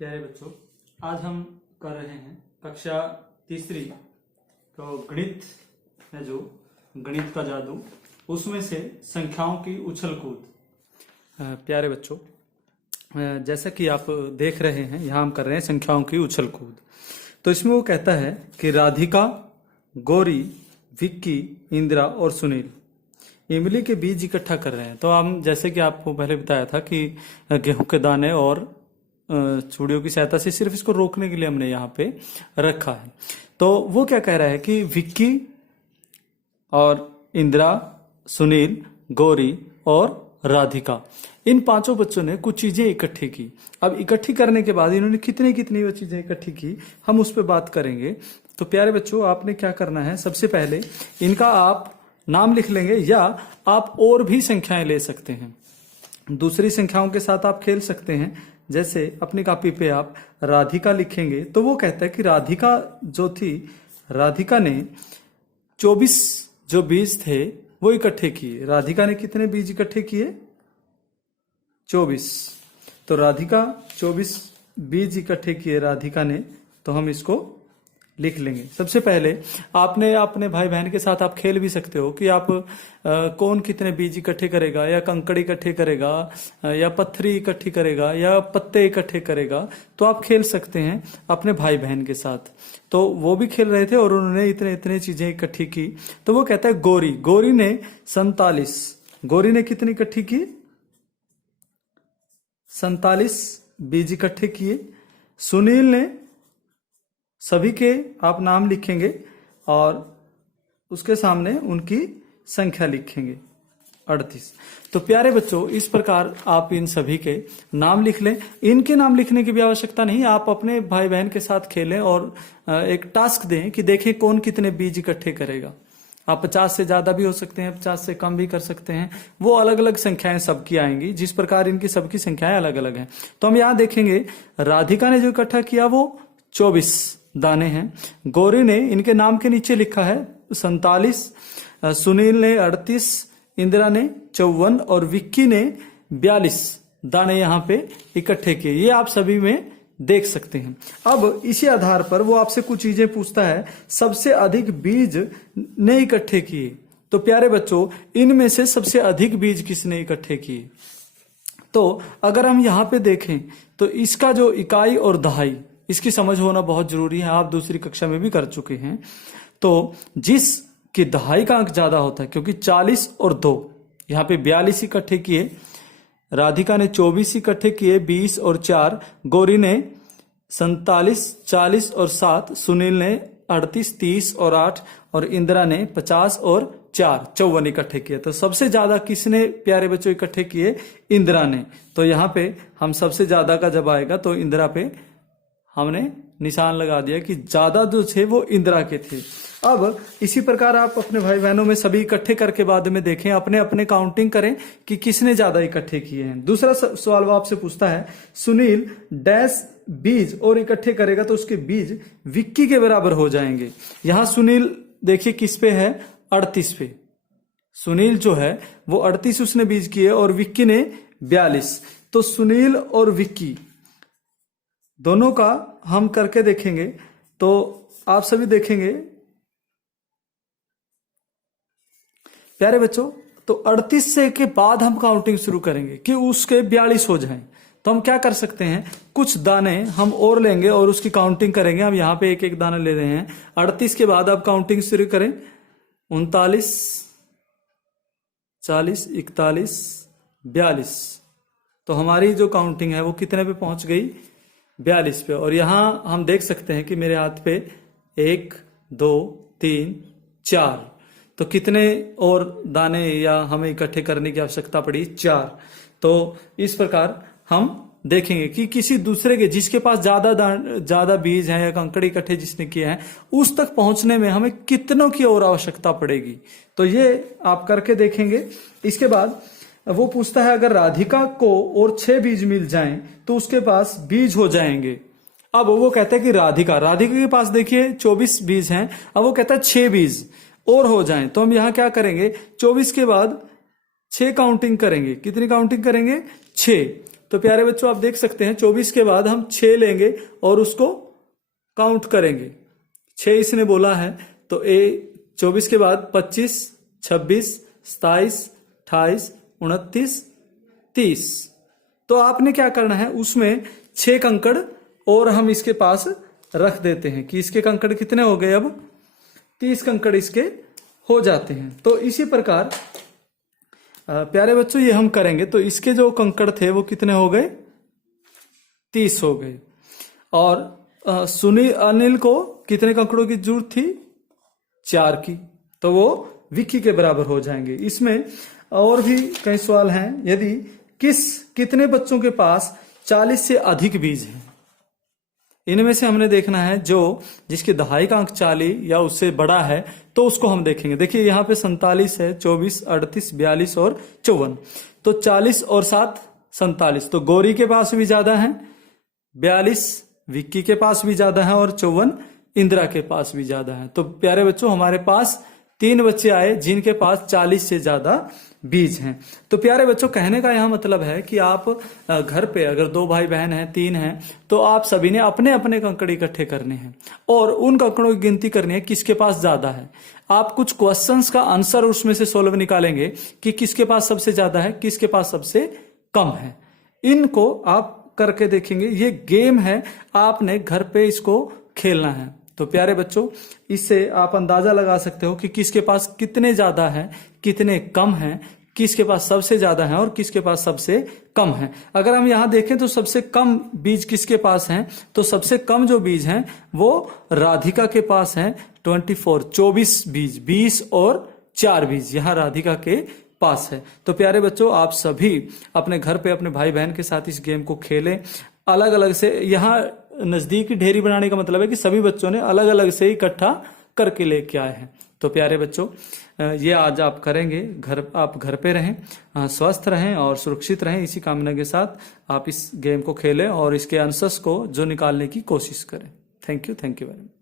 प्यारे बच्चों, आज हम कर रहे हैं कक्षा तीसरी तो गणित है जो गणित का जादू, उसमें से संख्याओं की उछल कूद। प्यारे बच्चों, जैसा कि आप देख रहे हैं यहाँ हम कर रहे हैं संख्याओं की उछल कूद। तो इसमें वो कहता है कि राधिका, गौरी, विक्की, इंदिरा और सुनील इमली के बीज इकट्ठा कर रहे हैं। तो हम जैसे कि आपको पहले बताया था कि गेहूं के दाने और चूड़ियों की सहायता से सिर्फ इसको रोकने के लिए हमने यहाँ पे रखा है। तो वो क्या कह रहा है कि विक्की और इंदिरा, सुनील, गौरी और राधिका, इन पांचों बच्चों ने कुछ चीजें इकट्ठी की। अब इकट्ठी करने के बाद इन्होंने कितनी कितनी वो चीजें इकट्ठी की, हम उस पर बात करेंगे। तो प्यारे बच्चों, आपने क्या करना है, सबसे पहले इनका आप नाम लिख लेंगे या आप और भी संख्याएं ले सकते हैं, दूसरी संख्याओं के साथ आप खेल सकते हैं। जैसे अपनी कॉपी पे आप राधिका लिखेंगे तो वो कहता है कि राधिका जो थी, राधिका ने 24 जो बीज थे वो इकट्ठे किए। राधिका ने कितने बीज इकट्ठे किए? 24। तो राधिका 24 बीज इकट्ठे किए राधिका ने, तो हम इसको लिख लेंगे। सबसे पहले आपने अपने भाई बहन के साथ आप खेल भी सकते हो कि आप कौन कितने बीज इकट्ठे करेगा, या कंकड़ इकट्ठे करेगा, या पत्थरी इकट्ठी करेगा, या पत्ते इकट्ठे करेगा। तो आप खेल सकते हैं अपने भाई बहन के साथ। तो वो भी खेल रहे थे और उन्होंने इतने इतने चीजें इकट्ठी की। तो वो कहता है गौरी ने 47, गौरी ने कितनी इकट्ठी की? 47 बीज इकट्ठे किए। सुनील ने, सभी के आप नाम लिखेंगे और उसके सामने उनकी संख्या लिखेंगे 38। तो प्यारे बच्चों, इस प्रकार आप इन सभी के नाम लिख लें। इनके नाम लिखने की भी आवश्यकता नहीं, आप अपने भाई बहन के साथ खेलें और एक टास्क दें कि देखें कौन कितने बीज इकट्ठे करेगा। आप 50 से ज्यादा भी हो सकते हैं, 50 से कम भी कर सकते हैं। वो अलग अलग संख्याएं सबकी आएंगी, जिस प्रकार इनकी सबकी संख्याएं अलग अलग हैं। तो हम यहां देखेंगे राधिका ने जो इकट्ठा किया वो 24 दाने हैं। गौरी ने इनके नाम के नीचे लिखा है 47, सुनील ने 38, इंदिरा ने 54 और विक्की ने 42 दाने यहाँ पे इकट्ठे किए। ये आप सभी में देख सकते हैं। अब इसी आधार पर वो आपसे कुछ चीजें पूछता है। सबसे अधिक बीज ने इकट्ठे किए। तो प्यारे बच्चों, इनमें से सबसे अधिक बीज किसने इकट्ठे किए? तो अगर हम यहाँ पे देखें तो इसका जो इकाई और दहाई, इसकी समझ होना बहुत जरूरी है। आप दूसरी कक्षा में भी कर चुके हैं। तो जिस की दहाई का अंक ज्यादा होता है, क्योंकि 40 और 2 यहाँ पे 42 इकट्ठे किए, राधिका ने 24 इकट्ठे किए, 20 और 4, गौरी ने 47, 40 और 7, सुनील ने 38, 30 और 8 और इंदिरा ने 50 और 4, 54 इकट्ठे किए। तो सबसे ज्यादा किसने प्यारे बच्चों इकट्ठे किए? इंदिरा ने। तो यहाँ पे हम सबसे ज्यादा का जब आएगा तो इंदिरा पे हमने निशान लगा दिया कि ज्यादा जो थे वो इंदिरा के थे। अब इसी प्रकार आप अपने भाई बहनों में सभी इकट्ठे करके बाद में देखें, अपने अपने काउंटिंग करें कि किसने ज्यादा इकट्ठे किए हैं। दूसरा सवाल वो आपसे पूछता है, सुनील डैश बीज और इकट्ठे करेगा तो उसके बीज विक्की के बराबर हो जाएंगे। यहां सुनील देखिए किस पे है? 38 पे। सुनील जो है वो 38 उसने बीज किए और विक्की ने 42। तो सुनील और विक्की दोनों का हम करके देखेंगे तो आप सभी देखेंगे प्यारे बच्चों। तो 38 से के बाद हम काउंटिंग शुरू करेंगे कि उसके 42 हो जाएं। तो हम क्या कर सकते हैं, कुछ दाने हम और लेंगे और उसकी काउंटिंग करेंगे। हम यहाँ पे एक एक दाना ले रहे हैं। 38 के बाद आप काउंटिंग शुरू करें, 39, 40, 41, 42। तो हमारी जो काउंटिंग है वो कितने पे पहुंच गई? 42 पे। और यहां हम देख सकते हैं कि मेरे हाथ पे 1, 2, 3, 4। तो कितने और दाने या हमें इकट्ठे करने की आवश्यकता पड़ी? 4। तो इस प्रकार हम देखेंगे कि किसी दूसरे के, जिसके पास ज्यादा बीज हैं या कंकड़ इकट्ठे जिसने किए हैं, उस तक पहुंचने में हमें कितनों की और आवश्यकता पड़ेगी। तो ये आप करके देखेंगे। इसके बाद वो पूछता है अगर राधिका को और 6 बीज मिल जाएं तो उसके पास बीज हो जाएंगे। अब वो कहता है कि राधिका के पास देखिए 24 बीज हैं। अब वो कहता है 6 बीज और हो जाएं। तो हम यहां क्या करेंगे, 24 के बाद 6 काउंटिंग करेंगे। कितनी काउंटिंग करेंगे? 6। तो प्यारे बच्चों आप देख सकते हैं 24 के बाद हम 6 लेंगे और उसको काउंट करेंगे। 6 इसने बोला है तो 24 के बाद 25, 26, 27, 28, 29, 30। तो आपने क्या करना है, उसमें 6 कंकड़ और हम इसके पास रख देते हैं कि इसके कंकड़ कितने हो गए, अब 30 कंकड़ इसके हो जाते हैं। तो इसी प्रकार प्यारे बच्चों ये हम करेंगे तो इसके जो कंकड़ थे वो कितने हो गए, 30 हो गए। और सुनील अनिल को कितने कंकड़ों की जरूरत थी, 4 की, तो वो विक्की के बराबर हो जाएंगे। इसमें और भी कई सवाल हैं। यदि कितने बच्चों के पास 40 से अधिक बीज हैं, इनमें से हमने देखना है जिसकी दहाई का अंक 40 या उससे बड़ा है तो उसको हम देखेंगे। देखिए यहाँ पे 47 है, 24, 38, 42 और 54। तो 40 और 7 47, तो गौरी के पास भी ज्यादा है, 42 विक्की के पास भी ज्यादा है और 54 इंदिरा के पास भी ज्यादा है। तो प्यारे बच्चों हमारे पास 3 बच्चे आए जिनके पास 40 से ज्यादा बीज हैं। तो प्यारे बच्चों कहने का यह मतलब है कि आप घर पे अगर 2 भाई बहन हैं, 3 हैं, तो आप सभी ने अपने अपने कंकड़ इकट्ठे करने हैं और उन कंकड़ों की गिनती करनी है किसके पास ज्यादा है। आप कुछ क्वेश्चंस का आंसर उसमें से सोल्व निकालेंगे कि किसके पास सबसे ज्यादा है, किसके पास सबसे कम है। इनको आप करके देखेंगे। ये गेम है, आपने घर पे इसको खेलना है। तो प्यारे बच्चों इससे आप अंदाजा लगा सकते हो कि किसके पास कितने ज्यादा है, कितने कम है, किसके पास सबसे ज्यादा है और किसके पास सबसे कम है। अगर हम यहां देखें तो सबसे कम बीज किसके पास हैं, तो सबसे कम जो बीज हैं वो राधिका के पास हैं, 24 बीज, 20 और 4 बीज यहां राधिका के पास है। तो प्यारे बच्चों आप सभी अपने घर पे अपने भाई बहन के साथ इस गेम को खेलें। अलग अलग से, यहाँ नजदीकी ढेरी बनाने का मतलब है कि सभी बच्चों ने अलग अलग से इकट्ठा करके लेके आए हैं। तो प्यारे बच्चों ये आज आप करेंगे, आप घर पे रहें, स्वस्थ रहें और सुरक्षित रहें। इसी कामना के साथ आप इस गेम को खेलें और इसके आंसर्स को जो निकालने की कोशिश करें। Thank you very much.